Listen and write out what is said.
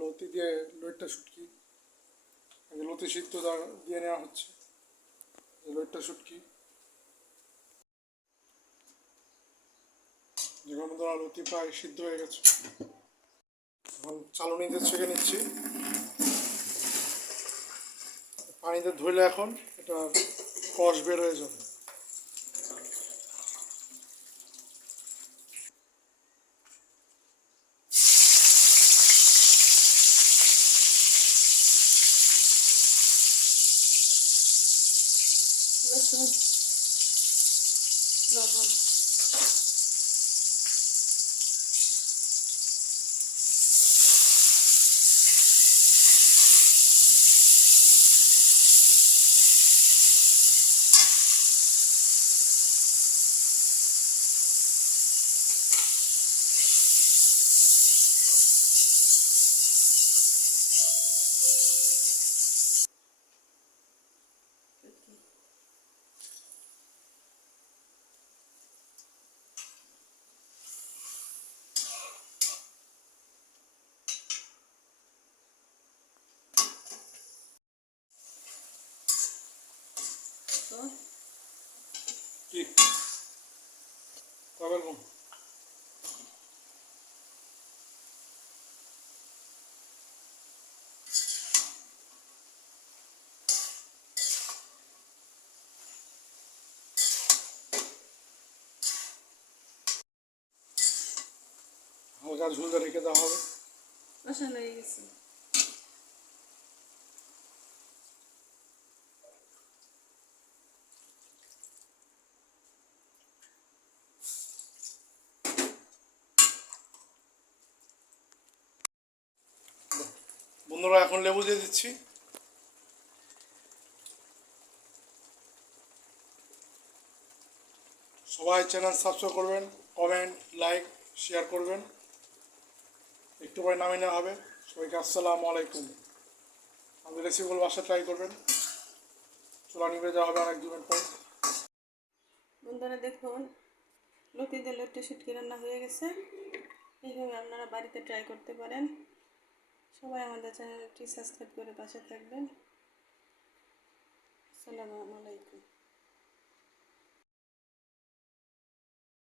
লতি দিয়ে লইট্টা শুটকি, লতি সিদ্ধ দিয়ে নেওয়া হচ্ছে। লইট্টা শুটকি যেমন বন্ধুরা লতি প্রায় সিদ্ধ হয়ে গেছে। এখন চালনিতে ছেঁকে নিচ্ছি। পানিতে ধুইলে এখন এটা কষ বের হয়ে যাবে। লবণ কি কবের কোন হালকা ঝুলতে রেখে দেওয়া হবে। বসানো হয়ে গেছে। বন্ধুরা এখন লেবু দিয়ে দিচ্ছি। সবাই চ্যানেল সাবস্ক্রাইব করবেন, কমেন্ট, লাইক, শেয়ার করবেন। একটু পরে নামিয়ে নেওয়া হবে। সবাইকে আসসালামু আলাইকুম। আমাদের রেসিপিগুলো বাসায় ট্রাই করবেন। চুলা নিভে দেওয়া হবে অনেক দিনের পর। বন্ধুরা দেখুন, লতি দিয়ে লইট্টা শুটকি রান্না হয়ে গেছে। এইভাবে আপনারা বাড়িতে ট্রাই করতে পারেন। সবাই আমাদের চ্যানেলটি সাবস্ক্রাইব করে পাশে থাকবেন। আসসালামু আলাইকুম।